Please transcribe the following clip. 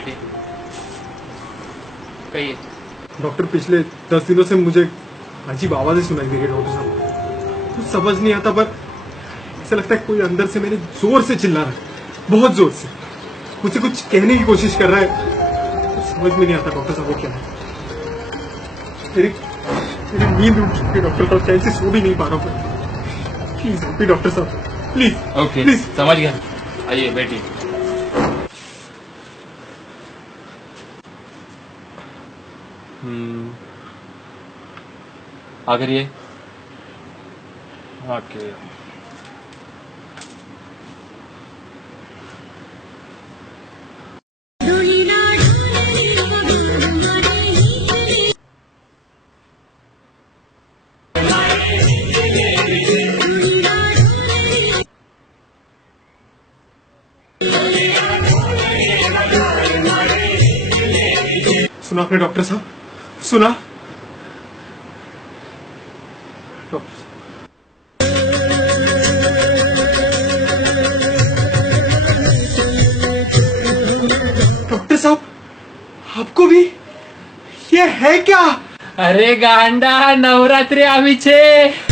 बैठिए। कहिए। डॉक्टर पिछले 10 दिनों से मुझे अजीब आवाजें सुनाई दे रही है डॉक्टर साहब। कुछ समझ नहीं आता पर ऐसा लगता है कोई अंदर से मेरे जोर से चिल्ला रहा है, बहुत जोर से मुझे कुछ कहने की कोशिश कर रहा है। कुछ समझ में नहीं आता डॉक्टर साहब वो क्या है। मेरी मेरी नींद उठ चुकी है डॉक्टर साहब, चैन से सो भी नहीं पा रहा हूँ। प्लीज हेल्प मी डॉक्टर साहब, प्लीज। ओके प्लीज समझ गया। आइए बैठिए। आखिर ये ओके। सुना आपने डॉक्टर साहब, सुना डॉक्टर डॉक्टर साहब, आपको भी ये है क्या? अरे गांडा, नवरात्री आम्ही छे।